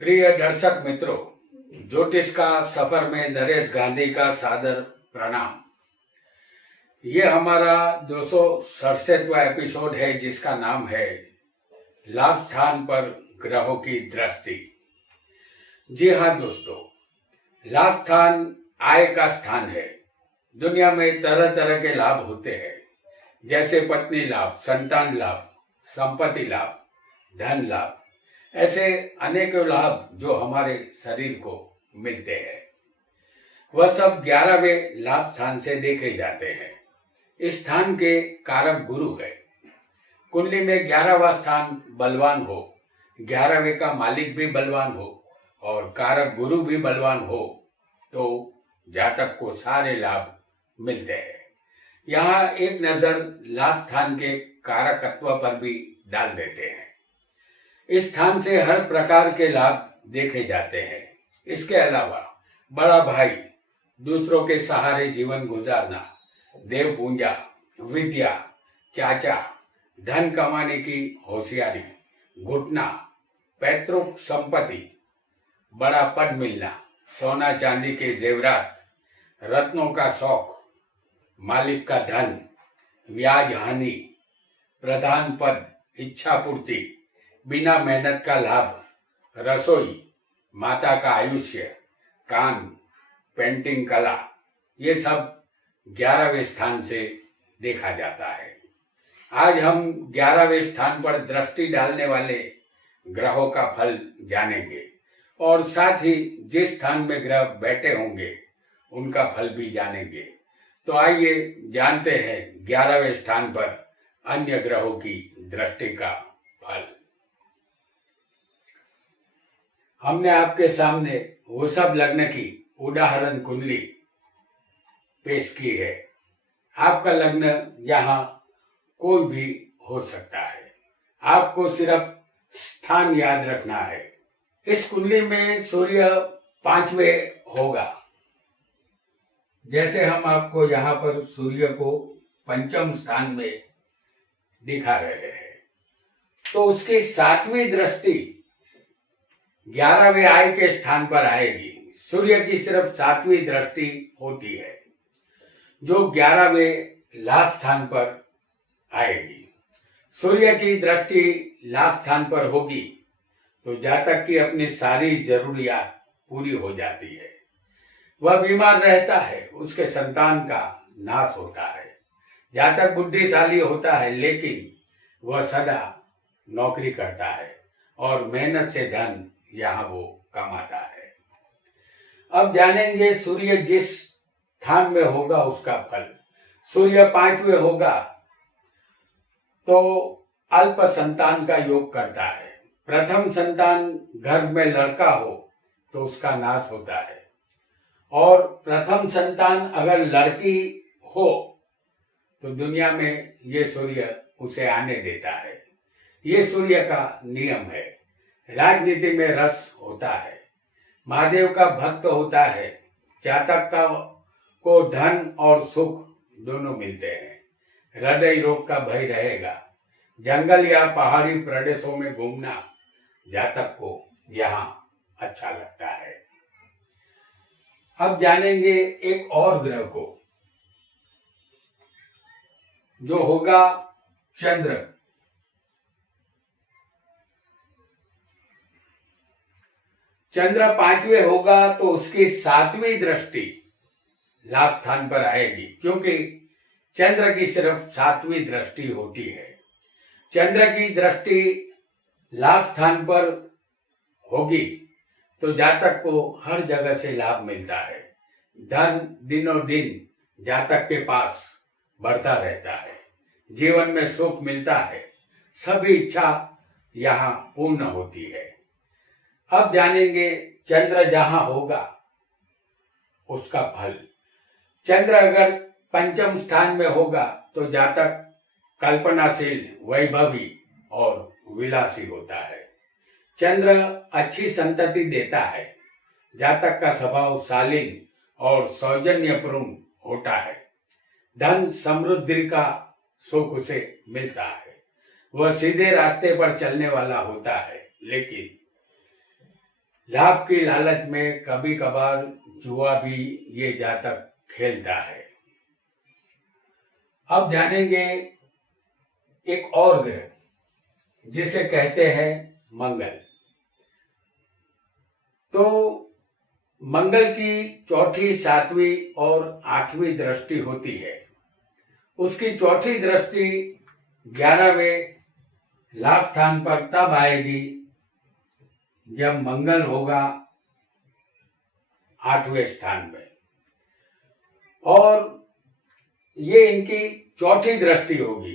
प्रिय दर्शक मित्रों, ज्योतिष का सफर में नरेश गांधी का सादर प्रणाम। ये हमारा 267वां एपिसोड है जिसका नाम है लाभ स्थान पर ग्रहों की दृष्टि। जी हाँ दोस्तों, लाभ स्थान आय का स्थान है। दुनिया में तरह तरह के लाभ होते हैं, जैसे पत्नी लाभ, संतान लाभ, संपत्ति लाभ, धन लाभ, ऐसे अनेकों लाभ जो हमारे शरीर को मिलते हैं। वह सब 11वें लाभ स्थान से देखे जाते हैं। इस स्थान के कारक गुरु है। कुंडली में 11वां स्थान बलवान हो, 11वें का मालिक भी बलवान हो और कारक गुरु भी बलवान हो तो जातक को सारे लाभ मिलते हैं। यहाँ एक नजर लाभ स्थान के कारकत्व पर भी डाल देते हैं। इस स्थान से हर प्रकार के लाभ देखे जाते हैं। इसके अलावा बड़ा भाई, दूसरों के सहारे जीवन गुजारना, देव पूजा, विद्या, चाचा, धन कमाने की होशियारी, घुटना, पैतृक संपत्ति, बड़ा पद मिलना, सोना चांदी के जेवरात, रत्नों का शौक, मालिक का धन, ब्याज हानि, प्रधान पद, इच्छा पूर्ति, बिना मेहनत का लाभ, रसोई, माता का आयुष्य, कान, पेंटिंग कला, ये सब 11वें स्थान से देखा जाता है। आज हम 11वें स्थान पर दृष्टि डालने वाले ग्रहों का फल जानेंगे और साथ ही जिस स्थान में ग्रह बैठे होंगे उनका फल भी जानेंगे। तो आइए जानते हैं 11वें स्थान पर अन्य ग्रहों की दृष्टि का फल। हमने आपके सामने वृषभ लग्न की उदाहरण कुंडली पेश की है। आपका लग्न यहाँ कोई भी हो सकता है, आपको सिर्फ स्थान याद रखना है। इस कुंडली में सूर्य 5वें होगा। जैसे हम आपको यहाँ पर सूर्य को पंचम स्थान में दिखा रहे हैं, तो उसकी 7वीं दृष्टि 11वें आय के स्थान पर आएगी। सूर्य की सिर्फ 7वीं दृष्टि होती है जो 11वें लाभ स्थान पर आएगी। सूर्य की दृष्टि लाभ स्थान पर होगी तो जातक की अपनी सारी जरूरियात पूरी हो जाती है। वह बीमार रहता है, उसके संतान का नाश होता है। जातक बुद्धिशाली होता है लेकिन वह सदा नौकरी करता है और मेहनत से धन यहाँ वो कमाता है। अब जानेंगे सूर्य जिस स्थान में होगा उसका फल। सूर्य 5वें होगा तो अल्प संतान का योग करता है। प्रथम संतान घर में लड़का हो तो उसका नाश होता है और प्रथम संतान अगर लड़की हो तो दुनिया में ये सूर्य उसे आने देता है। ये सूर्य का नियम है। राजनीति में रस होता है, महादेव का भक्त होता है, जातक का को धन और सुख दोनों मिलते हैं। हृदय रोग का भय रहेगा। जंगल या पहाड़ी प्रदेशों में घूमना जातक को यहाँ अच्छा लगता है। अब जानेंगे एक और ग्रह को जो होगा चंद्र। चंद्र 5वें होगा तो उसकी 7वीं दृष्टि लाभ स्थान पर आएगी, क्योंकि चंद्र की सिर्फ 7वीं दृष्टि होती है। चंद्र की दृष्टि लाभ स्थान पर होगी तो जातक को हर जगह से लाभ मिलता है। धन दिनों दिन जातक के पास बढ़ता रहता है। जीवन में सुख मिलता है। सभी इच्छा यहाँ पूर्ण होती है। अब जानेंगे चंद्र जहां होगा उसका फल। चंद्र अगर पंचम स्थान में होगा तो जातक कल्पनाशील, वैभवी और विलासी होता है। चंद्र अच्छी संतति देता है। जातक का स्वभाव शालीन और सौजन्यपूर्ण होता है। धन समृद्धि का सुख उसे मिलता है। वह सीधे रास्ते पर चलने वाला होता है, लेकिन लाभ की लालच में कभी कभार जुआ भी ये जातक खेलता है। अब जानेंगे एक और ग्रह जिसे कहते हैं मंगल। तो मंगल की चौथी, सातवीं और आठवीं दृष्टि होती है। उसकी चौथी दृष्टि 11वें लाभ स्थान पर तब आएगी जब मंगल होगा 8वें स्थान में, और ये इनकी चौथी दृष्टि होगी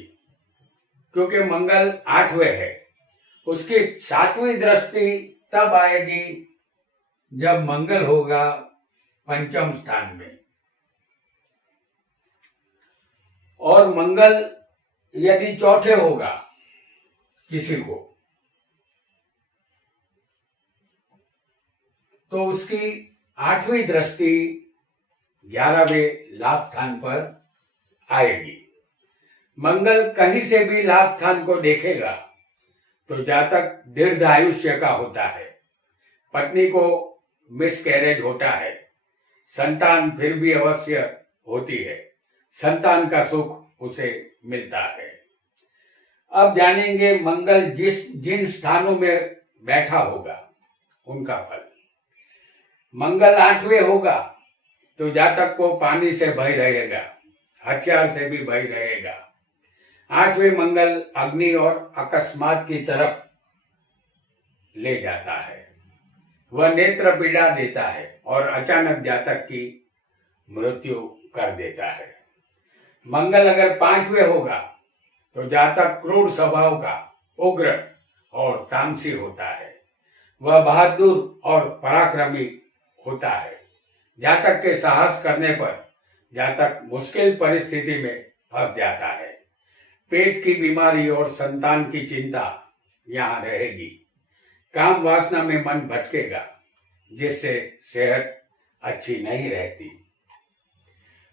क्योंकि मंगल 8वें है। उसकी 7वीं दृष्टि तब आएगी जब मंगल होगा 5वें स्थान में, और मंगल यदि चौथे होगा किसी को तो उसकी 8वीं दृष्टि 11वें लाभ स्थान पर आएगी। मंगल कहीं से भी लाभ स्थान को देखेगा तो जातक दीर्घ आयुष्य का होता है, पत्नी को मिसकैरेज होता है, संतान फिर भी अवश्य होती है, संतान का सुख उसे मिलता है। अब जानेंगे मंगल जिन स्थानों में बैठा होगा उनका फल। मंगल 8वें होगा तो जातक को पानी से भय रहेगा, हथियार से भी भय रहेगा। 8वें मंगल अग्नि और अकस्मात की तरफ ले जाता है, वह नेत्र पीड़ा देता है और अचानक जातक की मृत्यु कर देता है। मंगल अगर 5वें होगा तो जातक क्रूर स्वभाव का, उग्र और तामसी होता है, वह बहादुर और पराक्रमी होता है। जातक के साहस करने पर जातक मुश्किल परिस्थिति में फंस जाता है। पेट की बीमारी और संतान की चिंता यहाँ रहेगी। काम वासना में मन भटकेगा जिससे सेहत अच्छी नहीं रहती।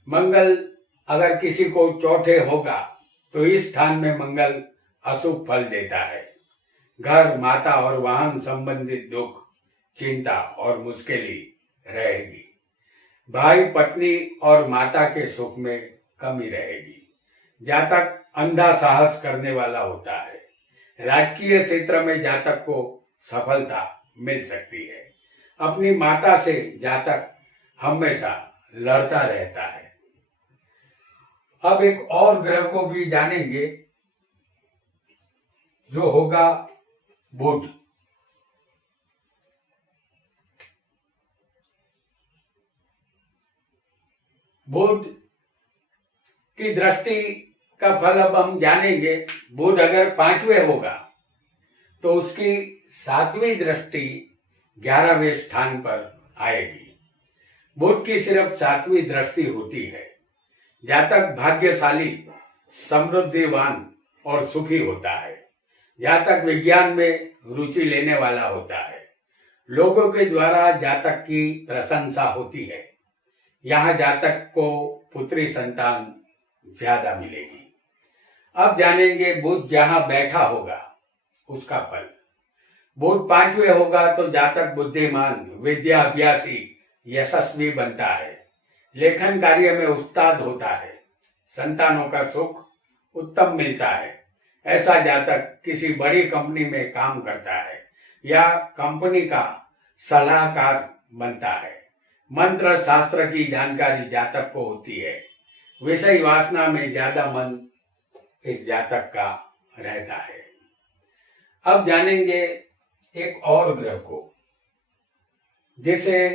मंगल अगर किसी को चौथे होगा तो इस स्थान में मंगल अशुभ फल देता है। घर, माता और वाहन संबंधित दुख, चिंता और मुश्किल रहेगी। भाई, पत्नी और माता के सुख में कमी रहेगी। जातक अंधा साहस करने वाला होता है। राजकीय क्षेत्र में जातक को सफलता मिल सकती है। अपनी माता से जातक हमेशा लड़ता रहता है। अब एक और ग्रह को भी जानेंगे जो होगा बुध। बुध की दृष्टि का फल अब हम जानेंगे। बुध अगर 5वें होगा तो उसकी 7वीं दृष्टि 11वें स्थान पर आएगी। बुध की सिर्फ 7वीं दृष्टि होती है। जातक भाग्यशाली, समृद्धिवान और सुखी होता है। जातक विज्ञान में रुचि लेने वाला होता है। लोगों के द्वारा जातक की प्रशंसा होती है। यहाँ जातक को पुत्री संतान ज्यादा मिलेगी। अब जानेंगे बुध जहां बैठा होगा उसका फल। बुध 5वें होगा तो जातक बुद्धिमान, विद्या अभ्यासी, यशस्वी बनता है। लेखन कार्य में उस्ताद होता है। संतानों का सुख उत्तम मिलता है। ऐसा जातक किसी बड़ी कंपनी में काम करता है या कंपनी का सलाहकार बनता है। मंत्र शास्त्र की जानकारी जातक को होती है। विषय वासना में ज्यादा मन इस जातक का रहता है। अब जानेंगे एक और ग्रह को जिसे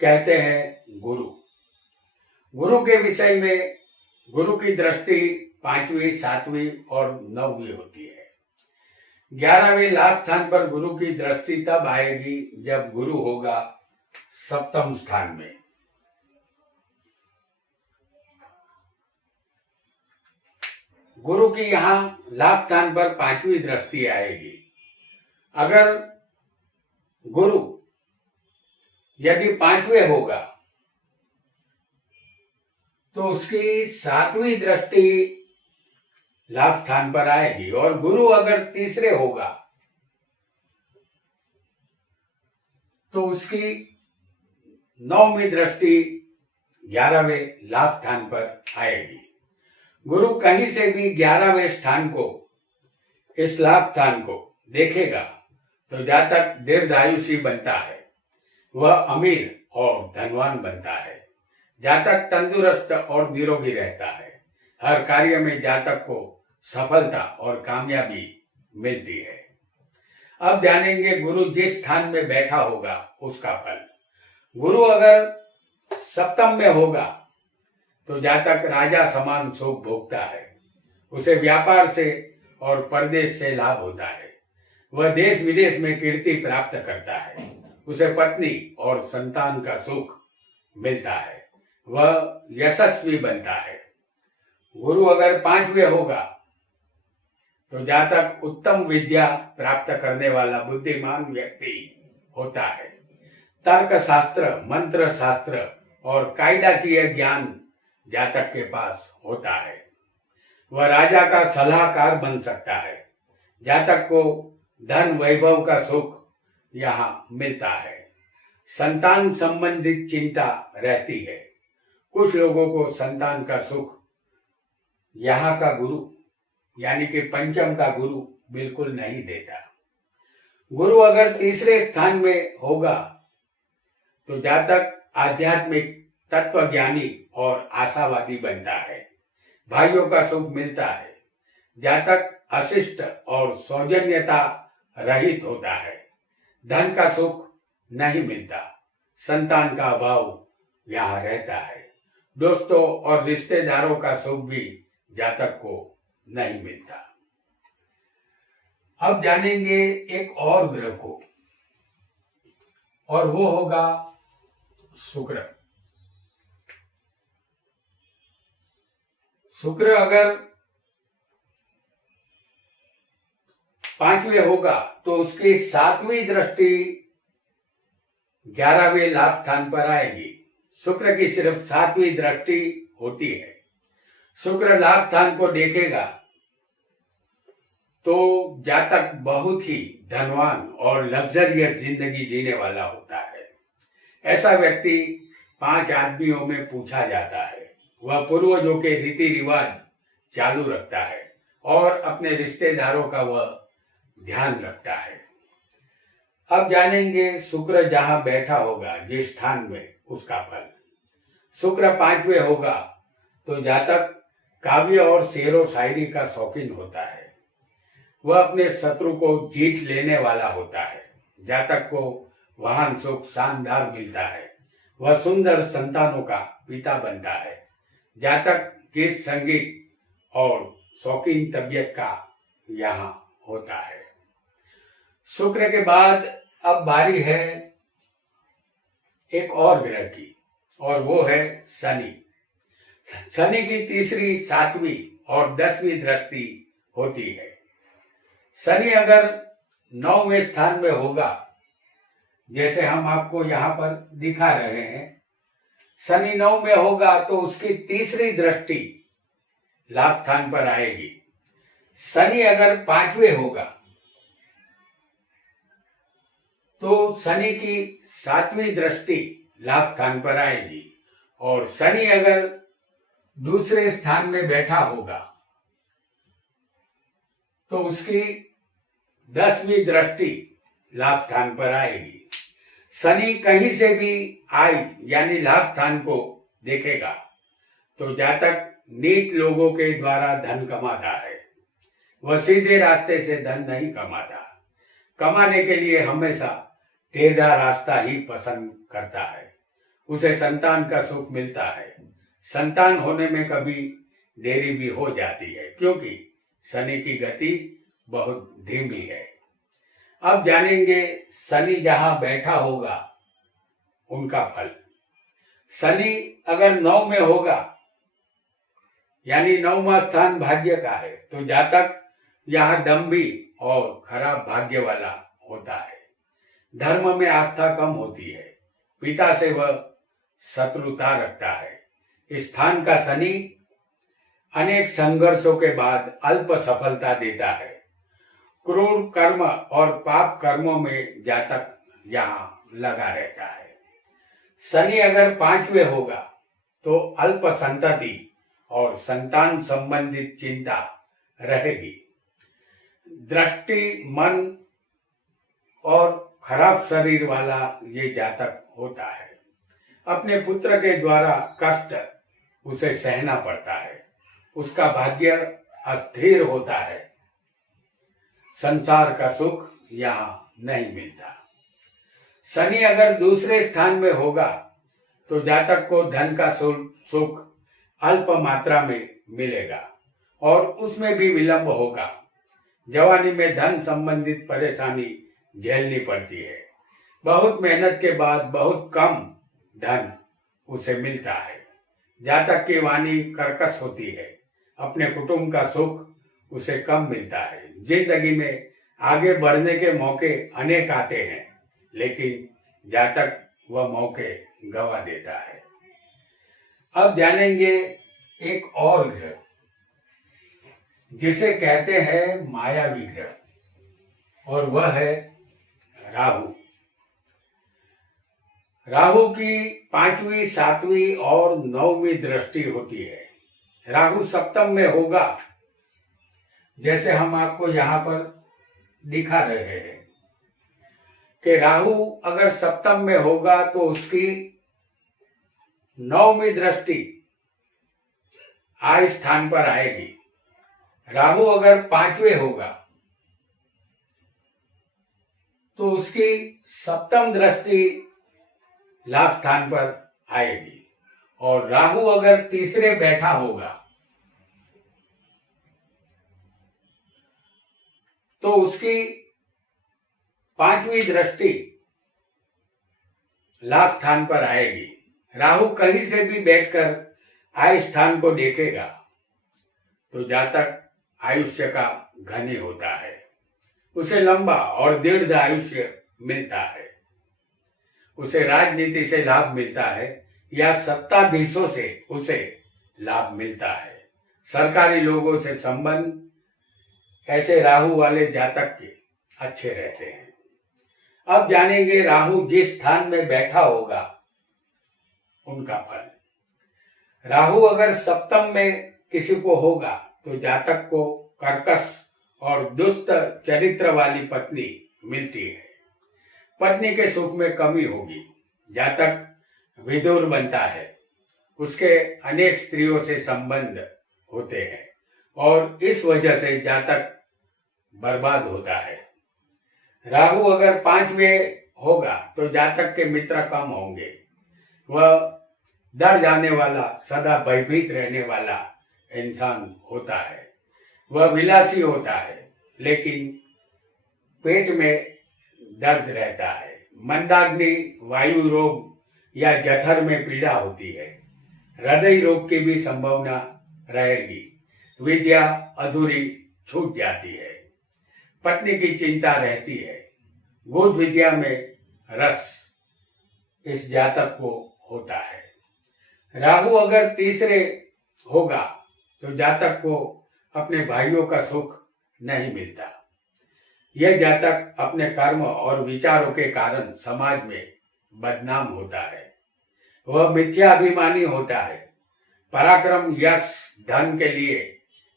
कहते हैं गुरु। गुरु के विषय में गुरु की दृष्टि 5वीं, 7वीं और 9वीं होती है। 11वें लाभ स्थान पर गुरु की दृष्टि तब आएगी जब गुरु होगा 7वें स्थान में। गुरु की यहाँ लाभ स्थान पर 5वीं दृष्टि आएगी। अगर गुरु यदि 5वें होगा तो उसकी 7वीं दृष्टि लाभ स्थान पर आएगी, और गुरु अगर तीसरे होगा तो उसकी 9वीं दृष्टि 11वें लाभ स्थान पर आएगी। गुरु कहीं से भी 11वें स्थान को, इस लाभ स्थान को देखेगा तो जातक दीर्घायुषी बनता है, वह अमीर और धनवान बनता है। जातक तंदुरुस्त और निरोगी रहता है। हर कार्य में जातक को सफलता और कामयाबी मिलती है। अब जानेंगे गुरु जिस स्थान में बैठा होगा उसका फल। गुरु अगर सप्तम में होगा तो जातक राजा समान सुख भोगता है। उसे व्यापार से और परदेश से लाभ होता है। वह देश विदेश में कीर्ति प्राप्त करता है। उसे पत्नी और संतान का सुख मिलता है। वह यशस्वी बनता है। गुरु अगर 5वें होगा तो जातक उत्तम विद्या प्राप्त करने वाला बुद्धिमान व्यक्ति होता है। तर्क शास्त्र, मंत्र शास्त्र और कायदा की ज्ञान जातक के पास होता है। वह राजा का सलाहकार बन सकता है। जातक को धन वैभव का सुख यहाँ मिलता है। संतान संबंधित चिंता रहती है। कुछ लोगों को संतान का सुख यहाँ का गुरु यानी कि पंचम का गुरु बिल्कुल नहीं देता। गुरु अगर तीसरे स्थान में होगा तो जातक आध्यात्मिक, तत्वज्ञानी और आशावादी बनता है। भाइयों का सुख मिलता है। जातक अशिष्ट और सौजन्यता रहित होता है। धन का सुख नहीं मिलता। संतान का अभाव यहाँ रहता है। दोस्तों और रिश्तेदारों का सुख भी जातक को नहीं मिलता। अब जानेंगे एक और ग्रह को, और वो होगा शुक्र। शुक्र अगर 5वें होगा तो उसकी 7वीं दृष्टि 11वें लाभ स्थान पर आएगी। शुक्र की सिर्फ 7वीं दृष्टि होती है। शुक्र लाभ स्थान को देखेगा तो जातक बहुत ही धनवान और लग्जरियस जिंदगी जीने वाला होता है। ऐसा व्यक्ति 5 आदमियों में पूछा जाता है। वह पूर्वजों के रीति रिवाज चालू रखता है और अपने रिश्तेदारों का वह ध्यान रखता है। अब जानेंगे शुक्र जहां बैठा होगा जिस स्थान में, उसका फल। शुक्र 5वें होगा तो जातक काव्य और शेरो शायरी का शौकीन होता है। वह अपने शत्रु को जीत लेने वाला होता है। जातक को वाहन सुख शानदार मिलता है। वह सुंदर संतानों का पिता बनता है। जातक गीत संगीत और शौकीन तबीयत का यहाँ होता है। शुक्र के बाद अब बारी है एक और ग्रह की, और वो है शनि। शनि की तीसरी, 7वीं और 10वीं दृष्टि होती है। शनि अगर 9वें स्थान में होगा, जैसे हम आपको यहाँ पर दिखा रहे हैं, शनि 9 में होगा तो उसकी तीसरी दृष्टि लाभ स्थान पर आएगी। शनि अगर 5वें होगा तो शनि की 7वीं दृष्टि लाभ स्थान पर आएगी। और शनि अगर दूसरे स्थान में बैठा होगा तो उसकी 10वीं दृष्टि लाभ स्थान पर आएगी। शनि कहीं से भी आय यानी लाभ स्थान को देखेगा तो जातक नीच लोगों के द्वारा धन कमाता है। वह सीधे रास्ते से धन नहीं कमाता। कमाने के लिए हमेशा टेढ़ा रास्ता ही पसंद करता है। उसे संतान का सुख मिलता है। संतान होने में कभी देरी भी हो जाती है क्योंकि शनि की गति बहुत धीमी है। अब जानेंगे शनि जहां बैठा होगा उनका फल। शनि अगर 9 में होगा यानी 9वां स्थान भाग्य का है तो जातक यहाँ दंभी और खराब भाग्य वाला होता है। धर्म में आस्था कम होती है। पिता से वह शत्रुता रखता है। स्थान का शनि अनेक संघर्षों के बाद अल्प सफलता देता है। क्रूर कर्म और पाप कर्मों में जातक यहाँ लगा रहता है। शनि अगर 5वें होगा तो अल्प संतति और संतान संबंधित चिंता रहेगी। दृष्टि, मन और खराब शरीर वाला ये जातक होता है। अपने पुत्र के द्वारा कष्ट उसे सहना पड़ता है। उसका भाग्य अस्थिर होता है। संसार का सुख यहाँ नहीं मिलता। शनि अगर दूसरे स्थान में होगा तो जातक को धन का सुख अल्प मात्रा में मिलेगा और उसमें भी विलंब होगा। जवानी में धन संबंधित परेशानी झेलनी पड़ती है। बहुत मेहनत के बाद बहुत कम धन उसे मिलता है। जातक की वाणी कर्कश होती है। अपने कुटुंब का सुख उसे कम मिलता है। जिंदगी में आगे बढ़ने के मौके अनेक आते हैं, लेकिन जातक वह मौके गवा देता है। अब जानेंगे एक और ग्रह जिसे कहते हैं मायावी ग्रह, और वह है राहु। राहु की 5वीं, 7वीं और 9वीं दृष्टि होती है। राहु सप्तम में होगा, जैसे हम आपको यहां पर दिखा रहे हैं कि राहु अगर सप्तम में होगा तो उसकी 9वीं दृष्टि आय स्थान पर आएगी। राहु अगर 5वें होगा तो उसकी सप्तम दृष्टि लाभ स्थान पर आएगी। और राहु अगर तीसरे बैठा होगा तो उसकी 5वीं दृष्टि लाभ स्थान पर आएगी। राहु कहीं से भी बैठकर आय स्थान को देखेगा तो जातक आयुष्य का धनी होता है। उसे लंबा और दीर्घ आयुष्य मिलता है। उसे राजनीति से लाभ मिलता है या सत्ताधीशों से उसे लाभ मिलता है। सरकारी लोगों से संबंध ऐसे राहु वाले जातक के अच्छे रहते हैं। अब जानेंगे राहु जिस स्थान में बैठा होगा उनका फल। राहु अगर सप्तम में किसी को होगा तो जातक को कर्कश और दुष्ट चरित्र वाली पत्नी मिलती है। पत्नी के सुख में कमी होगी। जातक विधुर बनता है। उसके अनेक स्त्रियों से संबंध होते हैं और इस वजह से जातक बर्बाद होता है। राहु अगर 5वें होगा तो जातक के मित्र कम होंगे। वह डर जाने वाला, सदा भयभीत रहने वाला इंसान होता है। वह विलासी होता है, लेकिन पेट में दर्द रहता है। मंदाग्नि, वायु रोग या जठर में पीड़ा होती है। हृदय रोग की भी संभावना रहेगी। विद्या अधूरी छूट जाती है। पत्नी की चिंता रहती है। गुड़ विद्या में रस इस जातक को होता है। राहु अगर तीसरे होगा तो जातक को अपने भाइयों का सुख नहीं मिलता। यह जातक अपने कर्म और विचारों के कारण समाज में बदनाम होता है। वह मिथ्याभिमानी होता है। पराक्रम, यश, धन के लिए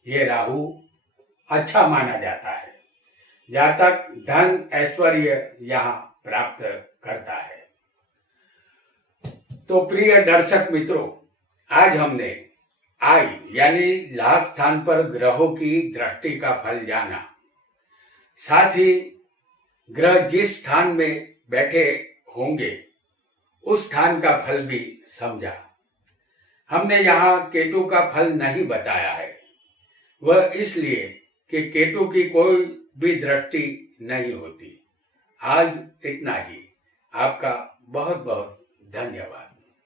यह राहु अच्छा माना जाता है। जातक धन, ऐश्वर्य यहाँ प्राप्त करता है। तो प्रिय दर्शक मित्रों, आज हमने आय यानी लाभ स्थान पर ग्रहों की दृष्टि का फल जाना। साथ ही ग्रह जिस स्थान में बैठे होंगे उस स्थान का फल भी समझा। हमने यहाँ केतु का फल नहीं बताया है। वह इसलिए कि केतु की कोई भी दृष्टि नहीं होती। आज इतना ही। आपका बहुत बहुत धन्यवाद।